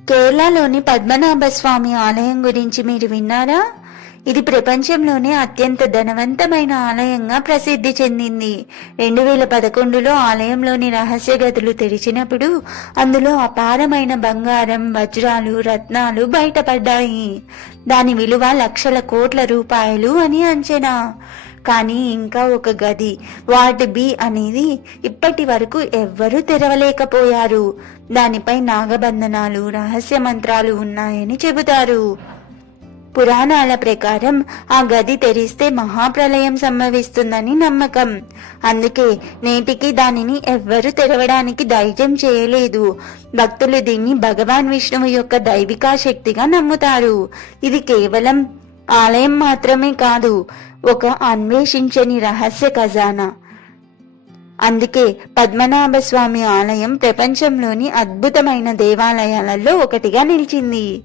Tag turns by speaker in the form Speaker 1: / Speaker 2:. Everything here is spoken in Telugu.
Speaker 1: కేరళలోని పద్మనాభ స్వామి ఆలయం గురించి మీరు విన్నారా? ఇది ప్రపంచంలోనే అత్యంత ధనవంతమైన ఆలయంగా ప్రసిద్ధి చెందింది. రెండు వేల పదకొండులో ఆలయంలోని రహస్య గదులు తెరిచినప్పుడు అందులో అపారమైన బంగారం వజ్రాలు రత్నాలు బయటపడ్డాయి. దాని విలువ లక్షల కోట్ల రూపాయలు అని అంచనా. కానీ ఇంకా ఒక గది వార్డ్ బి అనేది ఇప్పటి వరకు ఎవ్వరూ తెరవలేకపోయారు. దానిపై నాగబంధనాలు రహస్య మంత్రాలు ఉన్నాయని చెబుతారు. పురాణాల ప్రకారం ఆ గది తెరిస్తే మహాప్రలయం సంభవిస్తుందని నమ్మకం. అందుకే నేటికి దానిని ఎవ్వరు తెరవడానికి ధైర్యం చేయలేదు. భక్తులు దీన్ని భగవాన్ విష్ణువు యొక్క దైవికా శక్తిగా నమ్ముతారు. ఇది కేవలం ఆలయం మాత్రమే కాదు ఒక అన్వేషించని రహస్య ఖజానా. అందుకే పద్మనాభ స్వామి ఆలయం ప్రపంచంలోని అద్భుతమైన దేవాలయాలలో ఒకటిగా నిలిచింది.